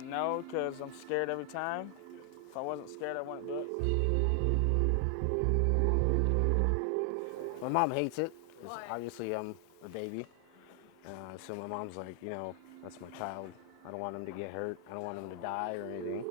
No, because I'm scared every time. If I wasn't scared, I wouldn't do it. My mom hates it, 'cause obviously I'm a baby. So my mom's like, you know, that's my child. I don't want him to get hurt. I don't want him to die or anything.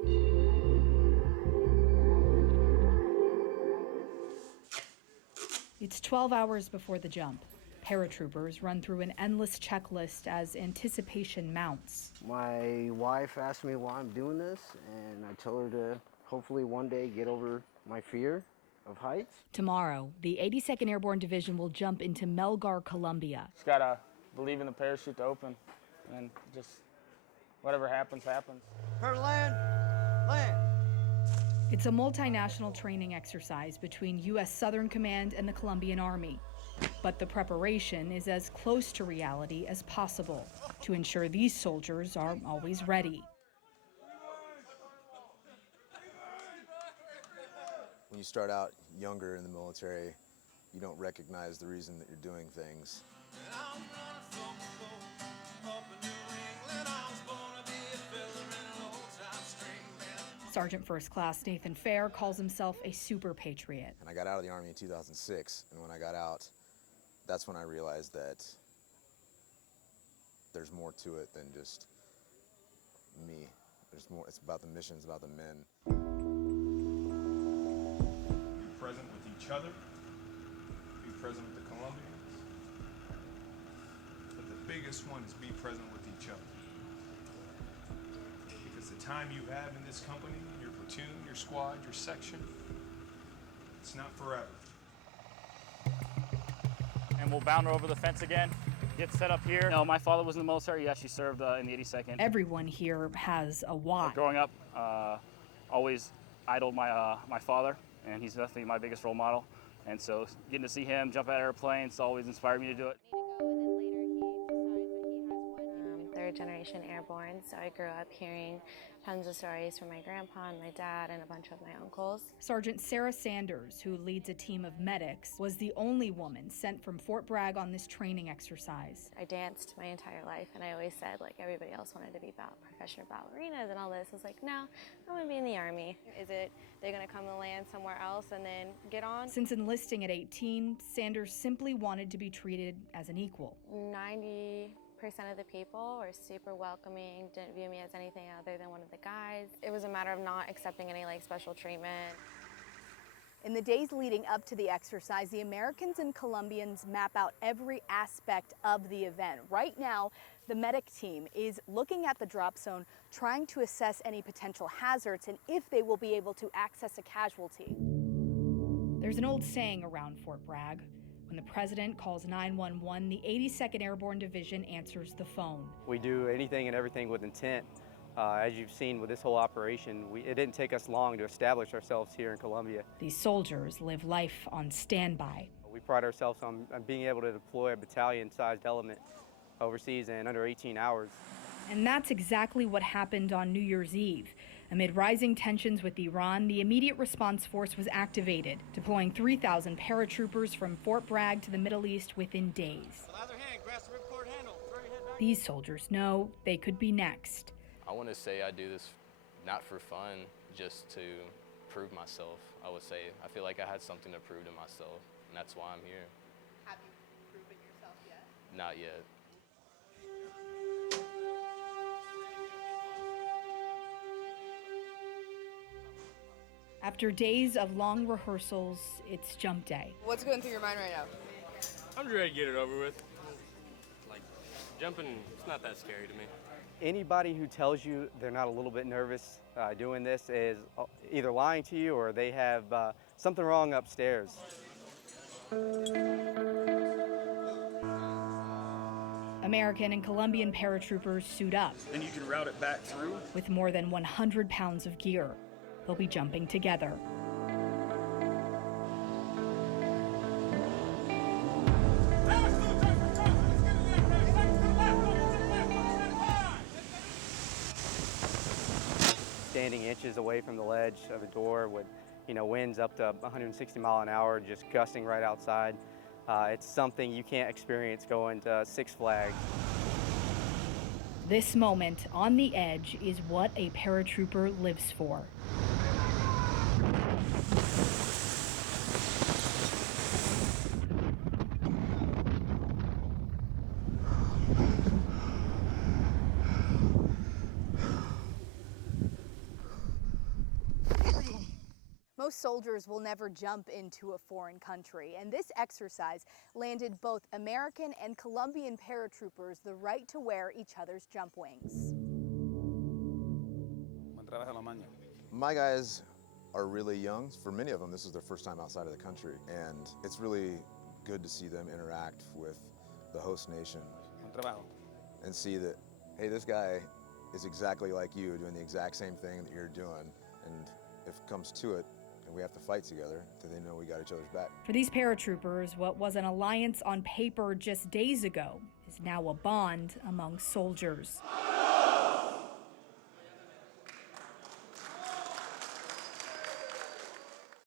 It's 12 hours before the jump. Paratroopers run through an endless checklist as anticipation mounts. My wife asked me why I'm doing this, and I told her to hopefully one day get over my fear of heights. Tomorrow, the 82nd Airborne Division will jump into Melgar, Colombia. Just gotta believe in the parachute to open, and just whatever happens, happens. Turn land, land. It's a multinational training exercise between U.S. Southern Command and the Colombian Army. But the preparation is as close to reality as possible to ensure these soldiers are always ready. When you start out younger in the military, you don't recognize the reason that you're doing things. Sergeant First Class Nathan Fair calls himself a super patriot. And I got out of the Army in 2006, and when I got out, that's when I realized that there's more to it than just me. There's more. It's about the mission, it's about the men. Be present with each other, be present with the Colombians, but the biggest one is be present with each other. Because the time you have in this company, your platoon, your squad, your section, it's not forever. And we'll bound her over the fence again, get set up here. No, my father was in the military. He actually served in the 82nd. Everyone here has a why. Growing up, always idoled my father, and he's definitely my biggest role model. And so getting to see him jump out of airplanes always inspired me to do it. Third-generation airborne, so I grew up hearing tons of stories from my grandpa and my dad and a bunch of my uncles. Sergeant Sarah Sanders, who leads a team of medics, was the only woman sent from Fort Bragg on this training exercise. I danced my entire life, and I always said, like, everybody else wanted to be professional ballerinas and all this. I was like, no, I want to be in the Army. Is it they're going to come and land somewhere else and then get on? Since enlisting at 18, Sanders simply wanted to be treated as an equal. 90% of the people were super welcoming, didn't view me as anything other than one of the guys. It was a matter of not accepting any special treatment. In the days leading up to the exercise, the Americans and Colombians map out every aspect of the event. Right now, the medic team is looking at the drop zone, trying to assess any potential hazards and if they will be able to access a casualty. There's an old saying around Fort Bragg. When the president calls 911, the 82nd Airborne Division answers the phone. We do anything and everything with intent. As you've seen with this whole operation, it didn't take us long to establish ourselves here in Colombia. These soldiers live life on standby. We pride ourselves on being able to deploy a battalion-sized element overseas in under 18 hours. And that's exactly what happened on New Year's Eve. Amid rising tensions with Iran, the Immediate Response Force was activated, deploying 3,000 paratroopers from Fort Bragg to the Middle East within days. These soldiers know they could be next. I want to say I do this not for fun, just to prove myself. I would say I feel like I had something to prove to myself, and that's why I'm here. Have you proven yourself yet? Not yet. After days of long rehearsals, it's jump day. What's going through your mind right now? I'm just ready to get it over with. Like, jumping, it's not that scary to me. Anybody who tells you they're not a little bit nervous doing this is either lying to you or they have something wrong upstairs. American and Colombian paratroopers suit up. And you can route it back through. With more than 100 pounds of gear. They'll be jumping together. Standing inches away from the ledge of the door with, winds up to 160 mile an hour, just gusting right outside. It's something you can't experience going to Six Flags. This moment on the edge is what a paratrooper lives for. Most soldiers will never jump into a foreign country, and this exercise landed both American and Colombian paratroopers the right to wear each other's jump wings. My guys are really young. For many of them, this is their first time outside of the country, and it's really good to see them interact with the host nation and see that, hey, this guy is exactly like you, doing the exact same thing that you're doing, and if it comes to it, and we have to fight together, then they know we got each other's back. For these paratroopers, what was an alliance on paper just days ago is now a bond among soldiers.